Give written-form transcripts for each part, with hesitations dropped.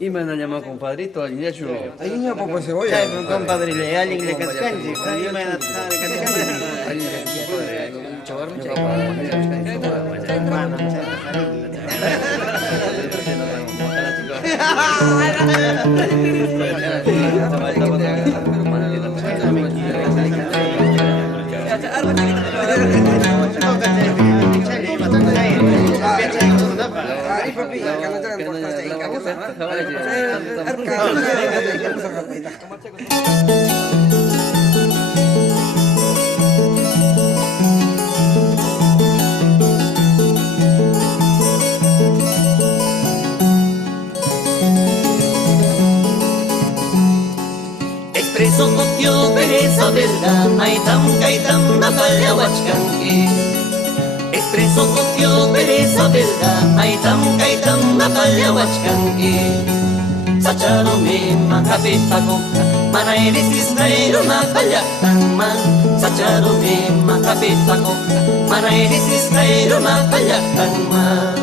Y me han llamado compadrito, alguien ya chulo. Ayun nga po po cebolla. Chay, kung compadre le, aling le kaskanji, kung may natasari ka Expreso Tokyo, pereza, verdad, kaitam, napalawach kanki. Expreso Tokyo, pereza, verdad, kaitam, napalawach kanki. Sacharo me makapit pagokta, manairis Israel mapalaktan man. Sacharo me makapit pagokta, manairis Israel mapalaktan man.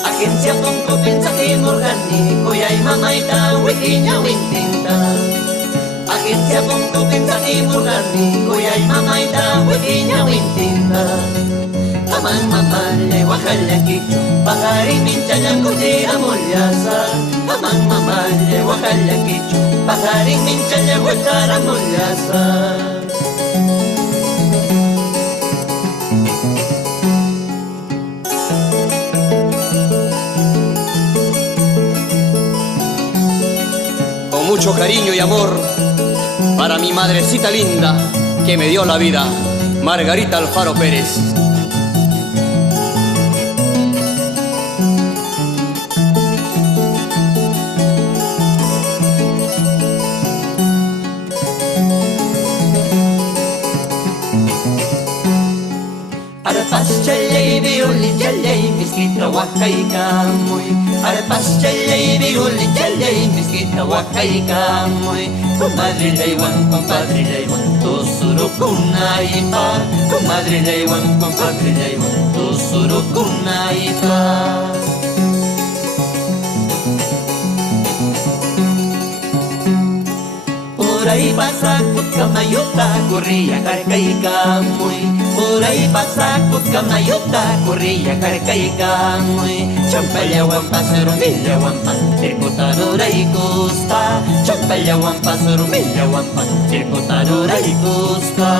Agencia tongko pinsa timur gani, kuya'y mamayta, wikinya wintinta. Agencia tongko pinsa timur gani, kuya'y mamayta, wikinya wintinta. Amang mamale, wakalya kicho, pagari minchanya kuti amulyasa. Amang mamale, wakalya kicho, pagari minchanya wutar amulyasa. Con mucho cariño y amor para mi madrecita linda que me dio la vida, Margarita Alfaro Pérez. Arpas chalay, biuli chalay, miskita wakay kamoy. Arpas chalay, biuli chalay, miskita wakay kamoy. Comadre laywan, compadre laywan, tusuro kunay pa. Comadre laywan, compadre laywan, tusuro kunay pa. Por ahí pasa Kutkamayuta, corría carcay kamoy. Por ahí pasa Kutkamayuta, corría carcay kamoy. Champayawan rumilyawan pa, tirkutanuray kusta. Champayawan rumilyawan pa, tirkutanuray kusta.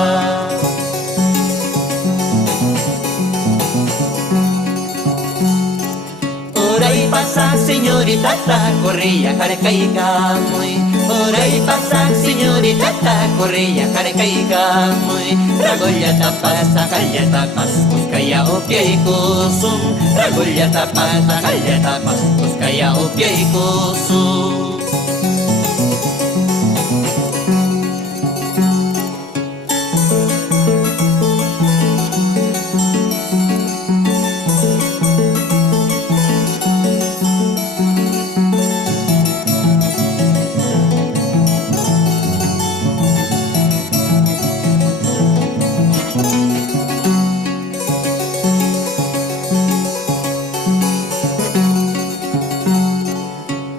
Por ahí pasa señorita, corría carcay kamoy. Por ahí pasa señorita, corría carcay kamoy. Ragolya tapas, akalya tapas, kuskaya opyay kusum. Ragolya tapas, akalya tapas, kuskaya opyay kusum.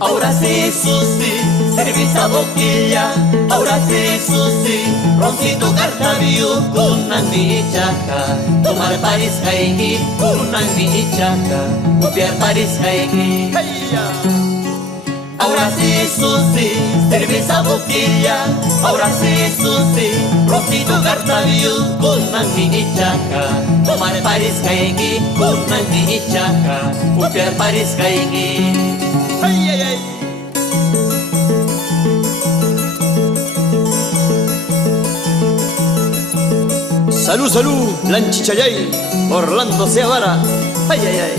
Ahora sí, Susi, cerveza boquilla. Ahora sí, Susi, roncito cartabio, kunang miichaka. Tomar Paris kaigi, kunang miichaka. Copiar Paris kaigi. Ahora sí, Susi, cerveza boquilla. Ahora sí, Susi, roncito cartabio, kunang miichaka. Tomar Paris kaigi, kunang miichaka. Copiar Paris kaigi. Ay, ay, ay. Salud, salud, Lanchichayay, Orlando Seavara. Ay, ay, ay.